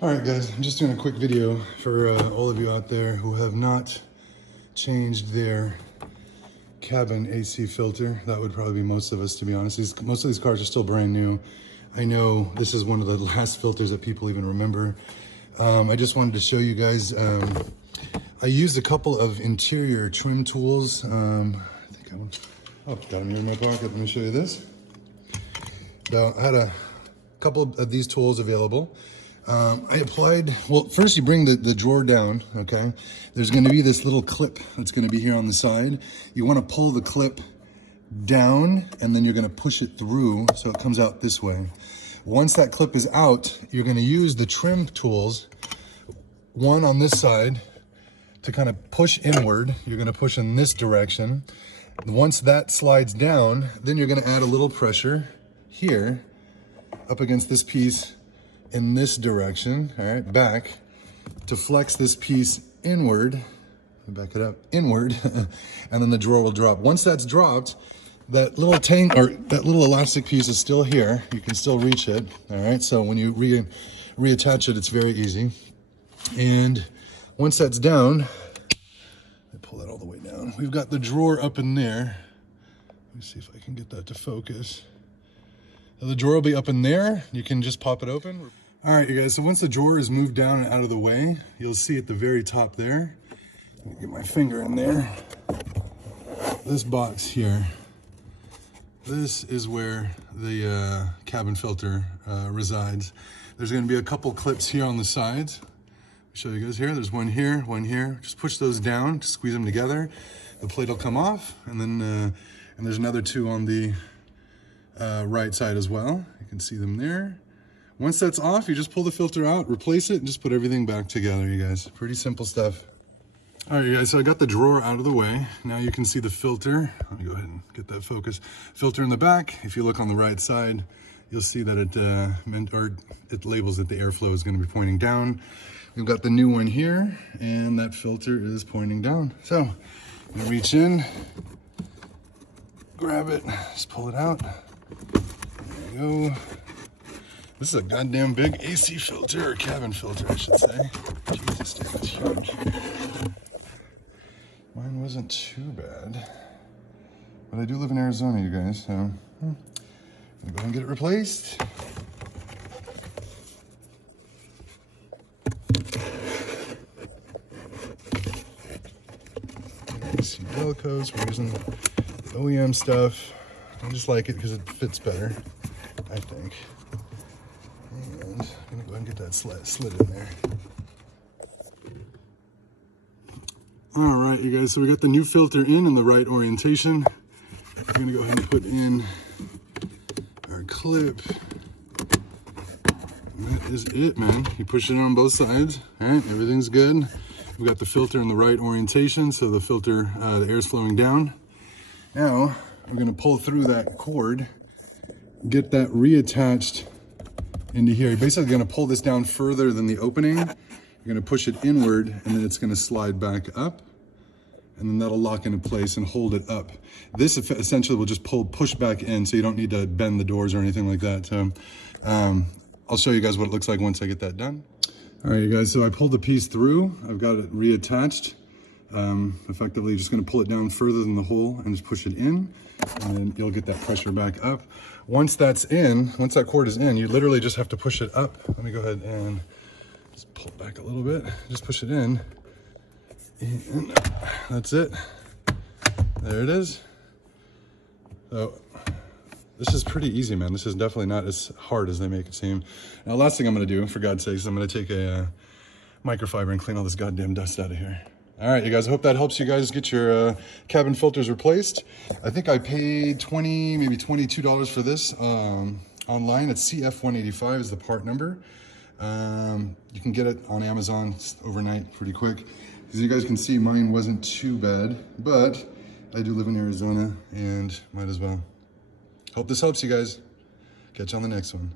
All right, guys, I'm just doing a quick video for all of you out there who have not changed their cabin AC filter. That would probably be most of us, to be honest. Most of these cars are still brand new. I know this is one of the last filters that people even remember. I just wanted to show you guys, I used a couple of interior trim tools. I think got them here in my pocket. Let me show you this. Now, I had a couple of these tools available. I applied, well, first you bring the drawer down, okay? There's gonna be this little clip that's gonna be here on the side. You wanna pull the clip down and then you're gonna push it through so it comes out this way. Once that clip is out, you're gonna use the trim tools, one on this side to kind of push inward. You're gonna push in this direction. Once that slides down, then you're gonna add a little pressure here up against this piece in this direction, all right, back, to flex this piece inward, back it up, inward, and then the drawer will drop. Once that's dropped, that little tank, or that little elastic piece is still here. You can still reach it, all right? So when you reattach it, it's very easy. And once that's down, let me pull that all the way down. We've got the drawer up in there. Let me see if I can get that to focus. So the drawer will be up in there. You can just pop it open. All right, you guys, so once the drawer is moved down and out of the way, you'll see at the very top there, let me get my finger in there, this box here, this is where the cabin filter resides. There's gonna be a couple clips here on the sides. I'll show you guys here, there's one here, one here. Just push those down, just squeeze them together. The plate will come off, and then and there's another two on the right side as well. You can see them there. Once that's off, you just pull the filter out, replace it, and just put everything back together, you guys. Pretty simple stuff. All right, you guys, so I got the drawer out of the way. Now you can see the filter. Let me go ahead and get that focus. Filter in the back. If you look on the right side, you'll see that it labels that the airflow is gonna be pointing down. We've got the new one here, and that filter is pointing down. So, I'm gonna reach in, grab it, just pull it out. There you go. This is a goddamn big AC filter, or cabin filter, I should say. Jesus, dude, it's huge. Mine wasn't too bad. But I do live in Arizona, you guys, so I'm gonna go ahead and get it replaced. AC Delcos, we're using the OEM stuff. I just like it because it fits better, I think. And I'm gonna go ahead and get that slid in there. All right, you guys, so we got the new filter in the right orientation. We're gonna go ahead and put in our clip. And that is it, man. You push it on both sides, all right, everything's good. We got the filter in the right orientation, so the filter, the air's flowing down. Now, we're gonna pull through that cord, get that reattached into here. You're basically gonna pull this down further than the opening. You're gonna push it inward, and then it's gonna slide back up, and then that'll lock into place and hold it up. This essentially will just push back in, so you don't need to bend the doors or anything like that. So, I'll show you guys what it looks like once I get that done. All right, you guys, so I pulled the piece through. I've got it reattached. Effectively just gonna pull it down further than the hole and just push it in, and then you'll get that pressure back up. Once that's in, once that cord is in, you literally just have to push it up. Let me go ahead and just pull it back a little bit. Just push it in, and that's it. There it is. So this is pretty easy, man. This is definitely not as hard as they make it seem. Now, last thing I'm gonna do, for God's sakes, I'm gonna take a microfiber and clean all this goddamn dust out of here. All right, you guys, I hope that helps you guys get your cabin filters replaced. I think I paid $20, maybe $22 for this online. It's CF185 is the part number. You can get it on Amazon overnight pretty quick. As you guys can see, mine wasn't too bad, but I do live in Arizona and might as well. Hope this helps you guys. Catch you on the next one.